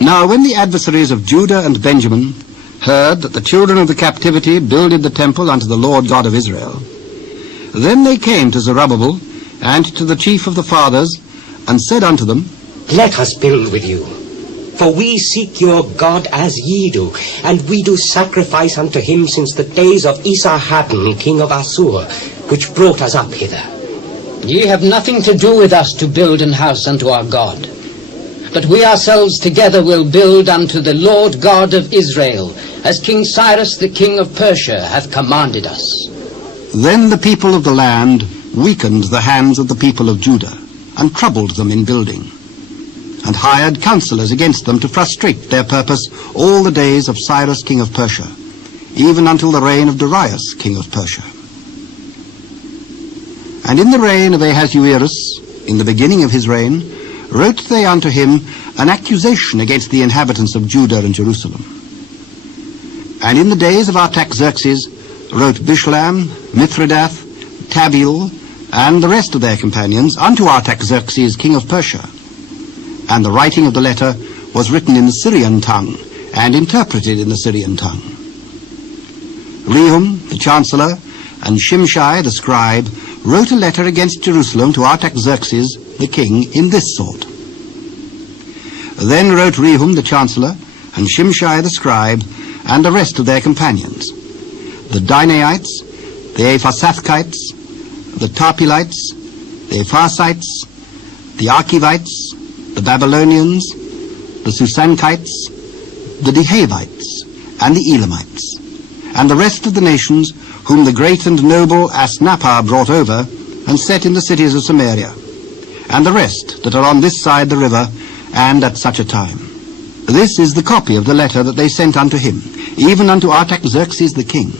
Now when the adversaries of Judah and Benjamin heard that the children of the captivity builded the temple unto the Lord God of Israel, then they came to Zerubbabel and to the chief of the fathers, and said unto them, Let us build with you, for we seek your God as ye do, and we do sacrifice unto him since the days of Esarhaddon, king of Assur, which brought us up hither. Ye have nothing to do with us to build an house unto our God. But we ourselves together will build unto the Lord God of Israel, as King Cyrus the king of Persia hath commanded us. Then the people of the land weakened the hands of the people of Judah, and troubled them in building, and hired counsellors against them to frustrate their purpose all the days of Cyrus king of Persia, even until the reign of Darius king of Persia. And in the reign of Ahasuerus, in the beginning of his reign, wrote they unto him an accusation against the inhabitants of Judah and Jerusalem. And in the days of Artaxerxes wrote Bishlam, Mithridath, Tabeel, and the rest of their companions unto Artaxerxes king of Persia. And the writing of the letter was written in the Syrian tongue, and interpreted in the Syrian tongue. Rehum the chancellor, and Shimshai the scribe, wrote a letter against Jerusalem to Artaxerxes the king in this sort. Then wrote Rehum the chancellor, and Shimshai the scribe, and the rest of their companions, the Dinaites, the Ephasathites, the Tarpelites, the Ephasites, the Archivites, the Babylonians, the Susankites, the Dehavites, and the Elamites, and the rest of the nations whom the great and noble Asnappar brought over, and set in the cities of Samaria, and the rest that are on this side the river, and at such a time. This is the copy of the letter that they sent unto him, even unto Artaxerxes the king.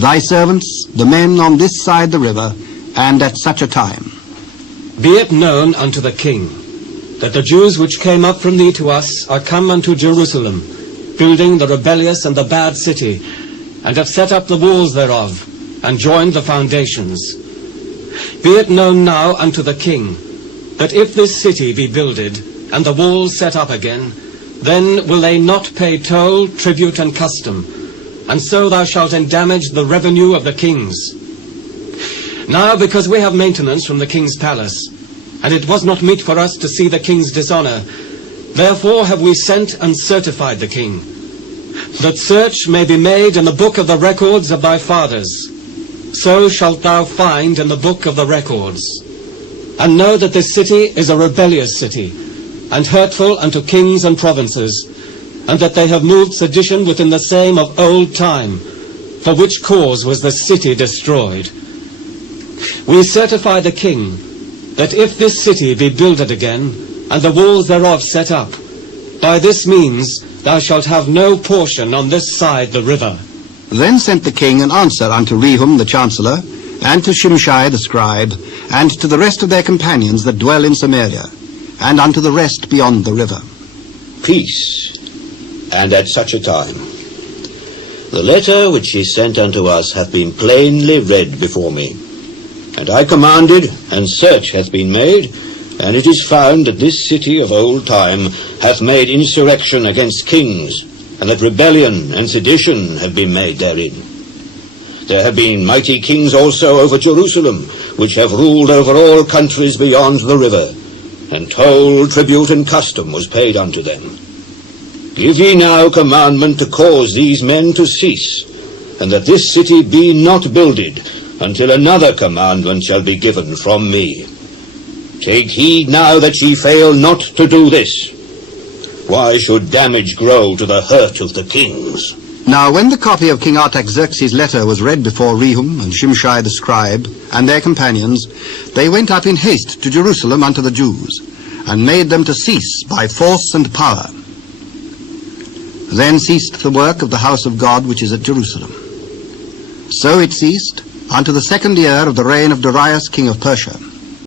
Thy servants, the men on this side the river, and at such a time. Be it known unto the king, that the Jews which came up from thee to us are come unto Jerusalem, building the rebellious and the bad city, and have set up the walls thereof, and joined the foundations. Be it known now unto the king, that if this city be builded, and the walls set up again, then will they not pay toll, tribute, and custom, and so thou shalt endamage the revenue of the kings. Now because we have maintenance from the king's palace, and it was not meet for us to see the king's dishonour, therefore have we sent and certified the king, that search may be made in the book of the records of thy fathers. So shalt thou find in the book of the records. And know that this city is a rebellious city, and hurtful unto kings and provinces, and that they have moved sedition within the same of old time, for which cause was the city destroyed. We certify the king, that if this city be builded again, and the walls thereof set up, by this means thou shalt have no portion on this side the river. Then sent the king an answer unto Rehum the chancellor, and to Shimshai the scribe, and to the rest of their companions that dwell in Samaria, and unto the rest beyond the river. Peace, and at such a time. The letter which ye sent unto us hath been plainly read before me. And I commanded, and search hath been made, and it is found that this city of old time hath made insurrection against kings, and that rebellion and sedition have been made therein. There have been mighty kings also over Jerusalem, which have ruled over all countries beyond the river, and toll, tribute, and custom was paid unto them. Give ye now commandment to cause these men to cease, and that this city be not builded, until another commandment shall be given from me. Take heed now that ye fail not to do this. Why should damage grow to the hurt of the kings? Now when the copy of King Artaxerxes' letter was read before Rehum and Shimshai the scribe and their companions, they went up in haste to Jerusalem unto the Jews, and made them to cease by force and power. Then ceased the work of the house of God which is at Jerusalem. So it ceased unto the 2nd year of the reign of Darius king of Persia.